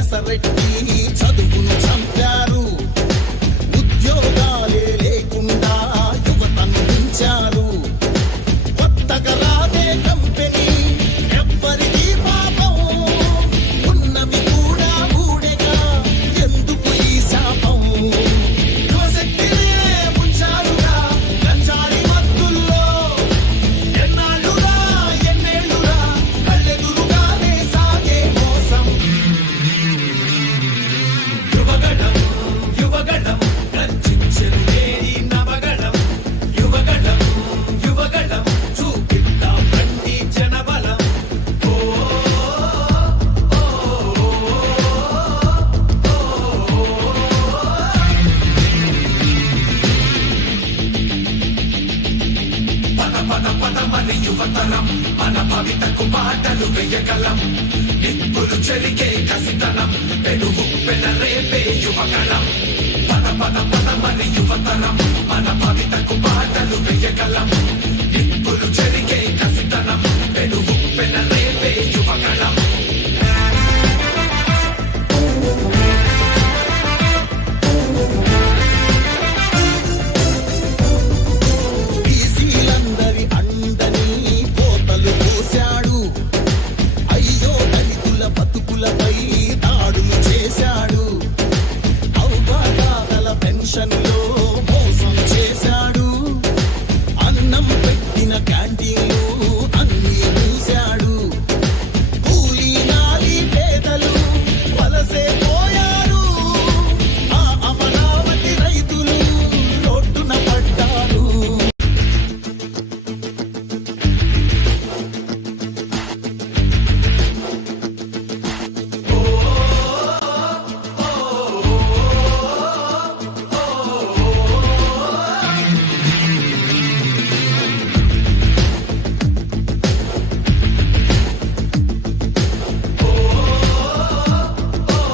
ఎసరెట్టి చదువును చంపారు. ఉద్యోగాలే లేకుండా యువతను ఉంచారు. కొత్తగా రాదే కంపెనీ ఎవ్వరికీ పాపం. ఉన్నవి కూడా ఊడెగా ఎందుకు ఈ శాపం. యువశక్తినే ముంచారుగా గంజాయి మత్తుల్లో. ఎన్నాళ్ళురా ఎన్నేళ్ళురా కళ్ళెదురుగానే సాగే మోసం. యువగణం యువగణం గర్జించెను లేని నవగణం. యువగణం యువగణం చూపిద్దాం రండి జనబలం. పద పద పదమని యువతరం మన భవితకు బాటలు వేయగలం. నిప్పులు చెరిగే కసితనం పెనుగు పెనరేపే యువగణం. పద పద పదమని యువతరం మన భవితకు బాటలు వేయగలం.